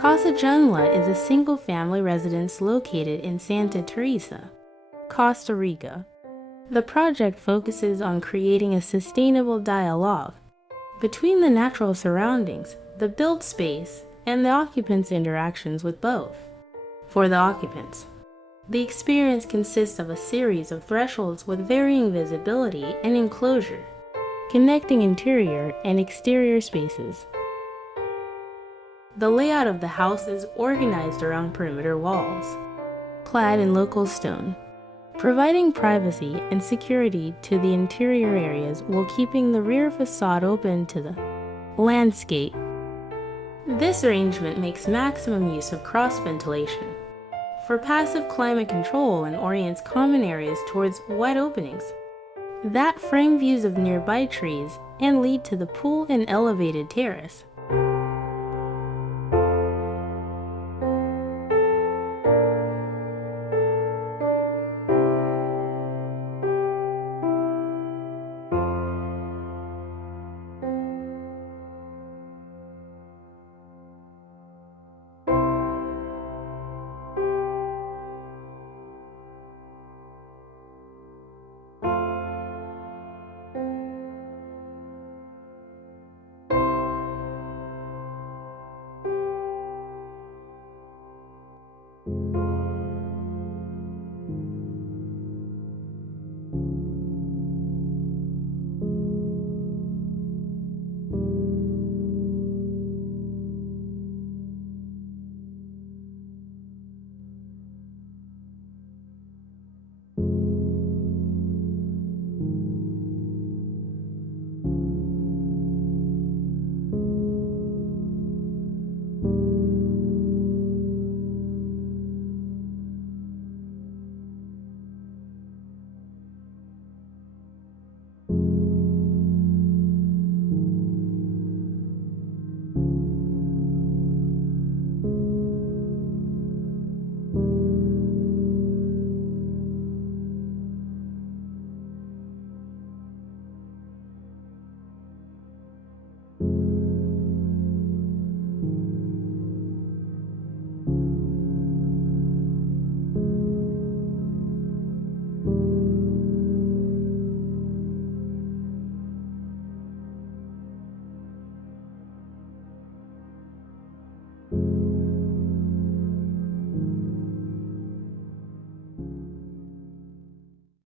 Casa Jungla is a single-family residence located in Santa Teresa, Costa Rica. The project focuses on creating a sustainable dialogue between the natural surroundings, the built space, and the occupants' interactions with both. For the occupants, the experience consists of a series of thresholds with varying visibility and enclosure, connecting interior and exterior spaces. The layout of the house is organized around perimeter walls, clad in local stone, providing privacy and security to the interior areas while keeping the rear facade open to the landscape. This arrangement makes maximum use of cross-ventilation for passive climate control and orients common areas towards wide openings that frame views of nearby trees and lead to the pool and elevated terrace.